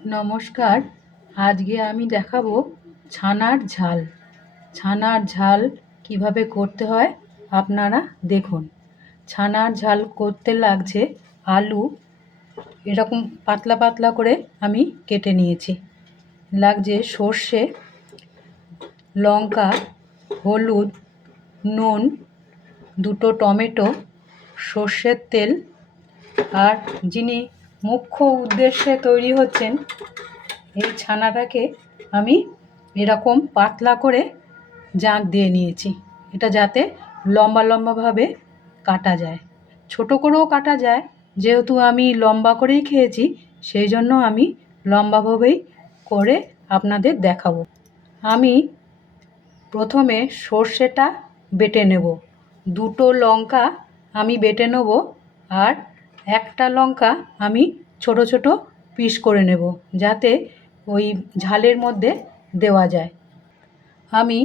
নমস্কার। আজকে আমি দেখাবো ছানার ঝাল। ছানার ঝাল কিভাবে করতে হয় আপনারা দেখুন। ছানার ঝাল করতে লাগছে আলু এরকম পাতলা পাতলা করে আমি কেটে নিয়েছি। লাগছে সর্ষে, লঙ্কা, হলুদ, নুন, দুটো টমেটো, সর্ষের তেল। আর যিনি মুখ্য উদ্দেশ্যে তৈরি হচ্ছেন এই ছানাটাকে আমি এরকম পাতলা করে জাঁক দিয়ে নিয়েছি, এটা যাতে লম্বা লম্বাভাবে কাটা যায়। ছোট করেও কাটা যায়, যেহেতু আমি লম্বা করেই খেয়েছি সেই জন্য আমি লম্বাভাবেই করে আপনাদের দেখাবো। আমি প্রথমে সর্ষেটা বেটে নেব। দুটো লঙ্কা আমি বেটে নেব, আর একটা লঙ্কা আমি ছোট ছোট পিস করে নেব যাতে ওই ঝালের মধ্যে দেওয়া যায়। আমি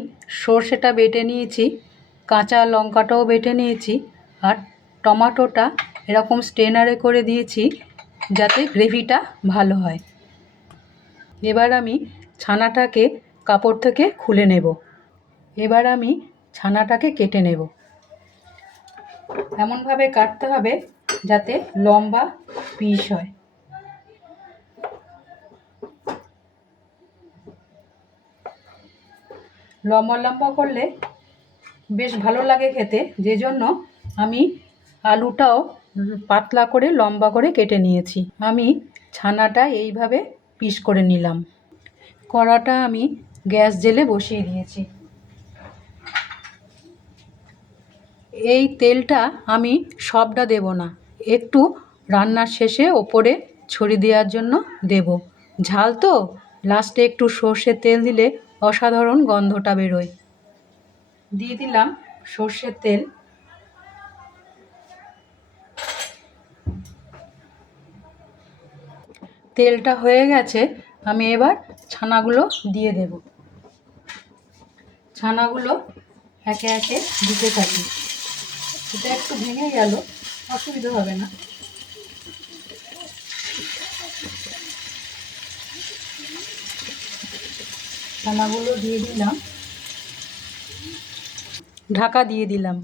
সর্ষেটা বেটে নিয়েছি, কাঁচা লঙ্কাটাও বেটে নিয়েছি, আর টমেটোটা এরকম স্ট্রেনারে করে দিয়েছি যাতে গ্রেভিটা ভালো হয়। এবার আমি ছানাটাকে কাপড় থেকে খুলে নেব। এবার আমি ছানাটাকে কেটে নেব। এমনভাবে কাটতে হবে যাতে লম্বা পিস হয়। লম্বা লম্বা করলে বেশ ভালো লাগে খেতে, যে জন্য আমি আলুটাও পাতলা করে লম্বা করে কেটে নিয়েছি। আমি ছানাটা এইভাবে পিস করে নিলাম। কড়াটা আমি গ্যাস জেলে বসিয়ে দিয়েছি। এই তেলটা আমি সবটা দেব না, একটু রান্নার শেষে ওপরে ছড়িয়ে দেওয়ার জন্য দেব। ঝাল তো, লাস্টে একটু সর্ষের তেল দিলে অসাধারণ গন্ধটা বেরোয়। দিয়ে দিলাম সর্ষের তেল। তেলটা হয়ে গেছে, আমি এবার ছানাগুলো দিয়ে দেব। ছানাগুলো একে একে দিতে থাকি। এটা একটু ভেঙে গেল, অসুবিধা হবে না। ছানাগুলো দিয়ে দিলাম, ঢাকা দিয়ে দিলাম।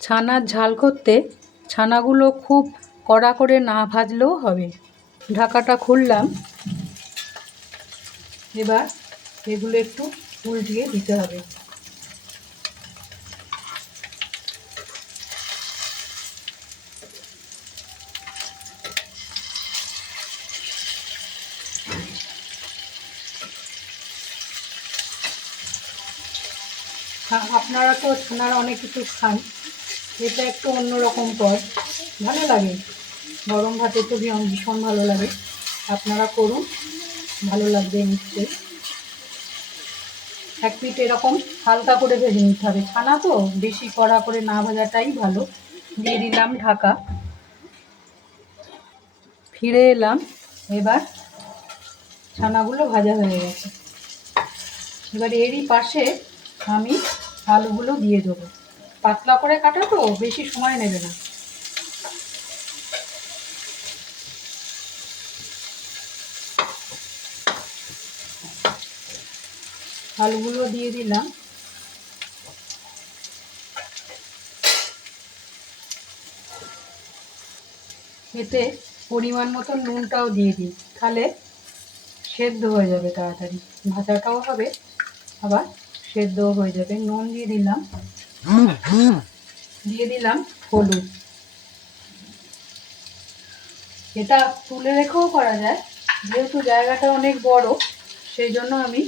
ছানার ঝাল করতে ছানাগুলো খুব কড়া করে না ভাজলেও হবে। ঢাকাটা খুললাম। এবার এগুলো একটু উল্টিয়ে দিতে হবে। আপনারা তো ছানার অনেক কিছু খান, এটা একটু অন্যরকম পদ, ভালো লাগে। গরম ভাতে তো ভীষণ ভালো লাগে। আপনারা করুন, ভালো লাগবে নিশ্চয়ই। এক পিঠ এরকম হালকা করে ভেজে নিতে হবে। ছানা তো বেশি কড়া করে না ভাজাটাই ভালো। দিয়ে দিলাম ঢাকা। ফিরে এলাম। এবার ছানাগুলো ভাজা হয়ে গেছে। এবার এরই পাশে আমি আলুগুলো দিয়ে দেবো। পাতলা করে কাটা তো বেশি সময় নেবে না। আলুগুলো দিয়ে দিলাম। এতে পরিমাণ মতো নুনটাও দিয়ে দিই, তাহলে সেদ্ধ হয়ে যাবে তাড়াতাড়ি। ভাজাটাও হবে, আবার সেদ্ধও হয়ে যাবে। নুন দিয়ে দিলাম, দিয়ে দিলাম হলুদ। এটা তুলে রেখেও করা যায়, যেহেতু জায়গাটা অনেক বড় সেই জন্য আমি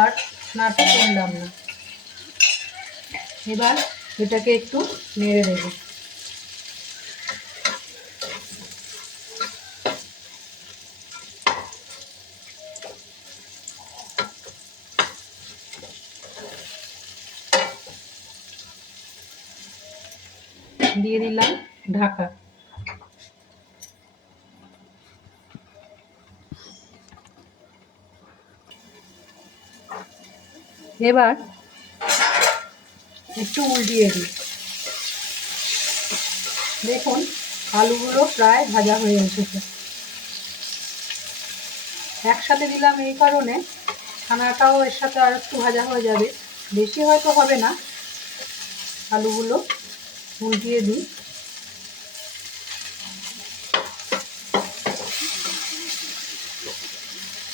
আর নাড়তে তুললাম না। এবার এটাকে একটু নেড়ে দেব। দিয়ে দিলাম ঢাকা। এবার একটু উল্টিয়ে দিই। দেখুন আলুগুলো প্রায় ভাজা হয়ে এসেছে। একসাথে দিলাম এই কারণে ছানাটাও এর সাথে আর একটু ভাজা হয়ে যাবে, বেশি হয়তো হবে না। আলুগুলো উল্টিয়ে দিই।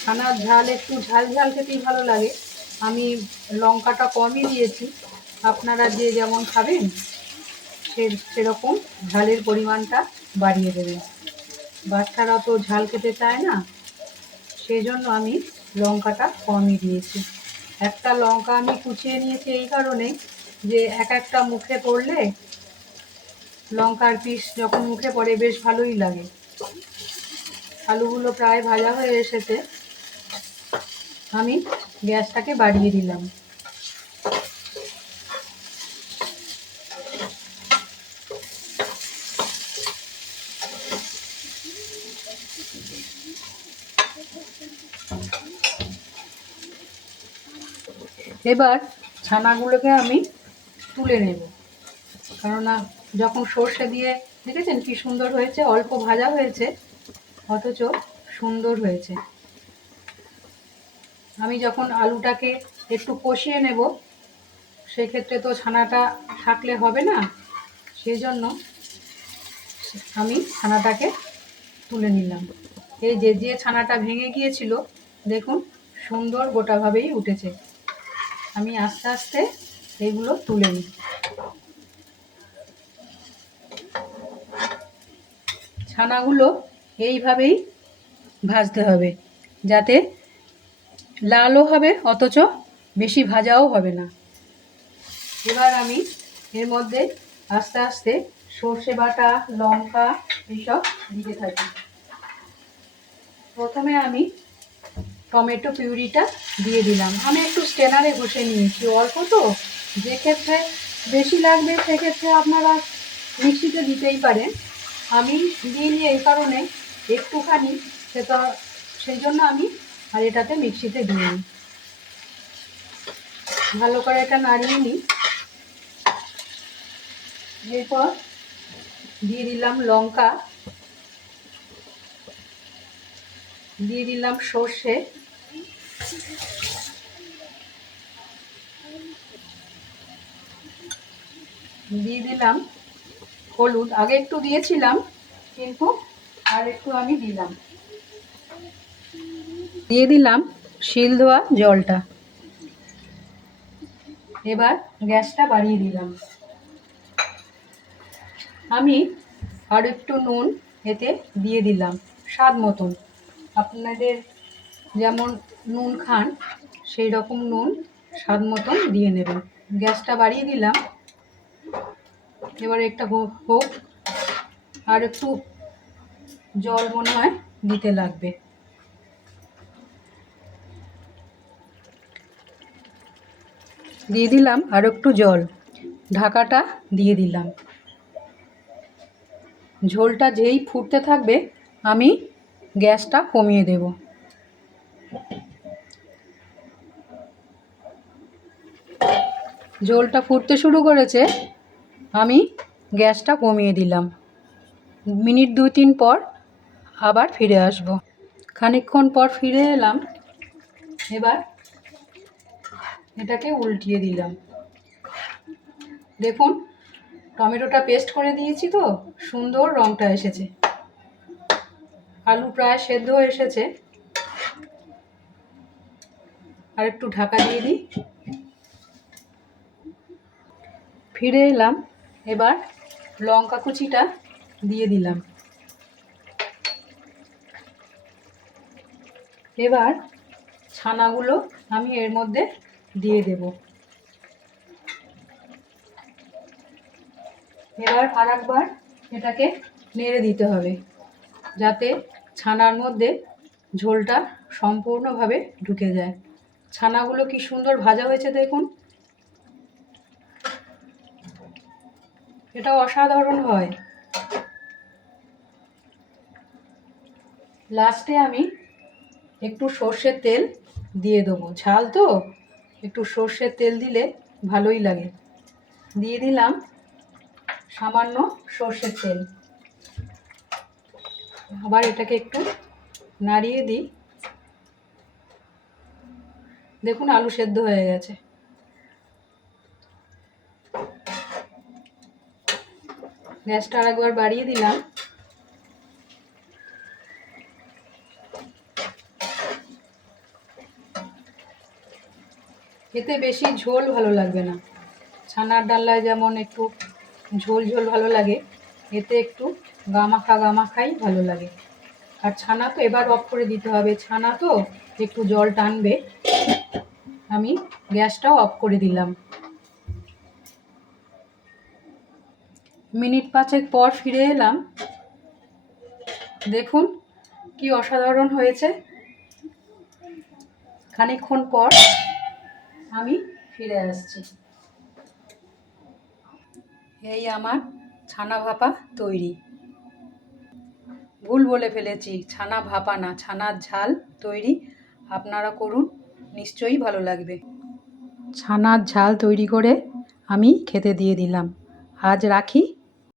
ছানার ঝাল একটু ঝাল ঝাল খেতেই ভালো লাগে, আমি লঙ্কাটা কমই দিয়েছি। আপনারা যে যেমন খাবেন সেরকম ঝালের পরিমাণটা বাড়িয়ে দেবেন। বাচ্চারা তো ঝাল খেতে চায় না, সেই জন্য আমি লঙ্কাটা কমই দিয়েছি। একটা লঙ্কা আমি কুচিয়ে নিয়েছি এই কারণে যে এক একটা মুখে পড়লে, লঙ্কার পিস যখন মুখে পড়ে বেশ ভালোই লাগে। আলুগুলো প্রায় ভাজা হয়ে এসেছে, আমি গ্যাসটাকে বাড়িয়ে দিলাম। এবার ছানাগুলোকে আমি তুলে নেব, কেননা যখন সর্ষে দিয়ে, দেখেছেন কি সুন্দর হয়েছে, অল্প ভাজা হয়েছে অথচ সুন্দর হয়েছে। আমি যখন আলুটাকে একটু কষিয়ে নেব, সেক্ষেত্রে তো ছানাটা থাকলে হবে না, সেই জন্য আমি ছানাটাকে তুলে নিলাম। এই যে ছানাটা ভেঙে গিয়েছিল, দেখুন সুন্দর গোটাভাবেই উঠেছে। আমি আস্তে আস্তে এইগুলো তুলে নিই। ছানাগুলো এইভাবেই ভাজতে হবে, যাতে লালও হবে অথচ বেশি ভাজাও হবে না। এবার আমি এর মধ্যে আস্তে আস্তে সর্ষে বাটা, লঙ্কা এইসব দিতে থাকি। প্রথমে আমি টমেটো পিউরিটা দিয়ে দিলাম। আমি একটু স্ট্রেনারে ঘষে নিয়েছি, অল্প তো, যে ক্ষেত্রে বেশি লাগবে সেক্ষেত্রে আপনারা মিক্সিতে দিতেই পারেন। আমি দিইনি এই কারণে একটুখানি, সেটা সেই জন্য আমি আর এটাতে মিক্সিতে দিইনি। ভালো করে এটা নাড়িয়ে নিই। এরপর দিয়ে দিলাম লঙ্কা, দিয়ে দিলাম সর্ষে, দিয়ে দিলাম হলুদ। আগে একটু দিয়েছিলাম কিন্তু আর একটু আমি দিলাম। দিয়ে দিলাম শিল ধোয়া জলটা। এবার গ্যাসটা বাড়িয়ে দিলাম। আমি আর একটু নুন এতে দিয়ে দিলাম স্বাদ মতন। আপনাদের যেমন নুন খান সেই রকম নুন স্বাদ মতন দিয়ে নেবেন। গ্যাসটা বাড়িয়ে দিলাম। এবার একটা হোক, আর একটু জল মনে হয় দিতে লাগবে। দিয়ে দিলাম আর একটু জল, ঢাকাটা দিয়ে দিলাম। ঝোলটা যেই ফুটতে থাকবে আমি গ্যাসটা কমিয়ে দেব। ঝোলটা ফুটতে শুরু করেছে, আমি গ্যাসটা কমিয়ে দিলাম। মিনিট 2-3 পর আবার ফিরে আসব। খানিকক্ষণ পর ফিরে এলাম। এবার এটাকে উল্টিয়ে দিলাম। দেখুন টমেটোটা পেস্ট করে দিয়েছি তো, সুন্দর রঙটা এসেছে। আলু প্রায় সেদ্ধ হয়ে এসেছে, আর একটু ঢাকা দিয়ে দিই। ফিরে এলাম। এবার লঙ্কা কুচিটা দিয়ে দিলাম। এবার ছানাগুলো আমি এর মধ্যে দিয়ে দেব। এবার আর একবার এটাকে নেড়ে দিতে হবে, যাতে ছানার মধ্যে ঝোলটা সম্পূর্ণভাবে ঢুকে যায়। ছানাগুলো কি সুন্দর ভাজা হয়েছে দেখুন, এটা অসাধারণ হয়। লাস্টে আমি একটু সর্ষের তেল দিয়ে দেবো, ঝাল তো একটু সর্ষের তেল দিলে ভালোই লাগে। দিয়ে দিলাম সামান্য সর্ষের তেল। আবার এটাকে একটু নাড়িয়ে দিই। দেখুন আলু সেদ্ধ হয়ে গেছে। গ্যাসটা আরেকবার বাড়িয়ে দিলাম। এতে বেশি ঝোল ভালো লাগবে না। ছানার ডালনায় যেমন একটু ঝোল ঝোল ভালো লাগে, এতে একটু গামাখাই ভালো লাগে। আর ছানা তো এবার অফ করে দিতে হবে, ছানা তো একটু জল টানবে। আমি গ্যাসটাও অফ করে দিলাম। মিনিট 5 পর ফিরে এলাম। দেখুন কি অসাধারণ হয়েছে। খানিকক্ষণ পর আমি ফিরে আসছি। এই আমার ছানা ভাপা তৈরি। ভুল বলে ফেলেছি, ছানা ভাপা না, ছানার ঝাল তৈরি। আপনারা করুন, নিশ্চয়ই ভালো লাগবে। ছানার ঝাল তৈরি করে আমি খেতে দিয়ে দিলাম। আজ রাখি।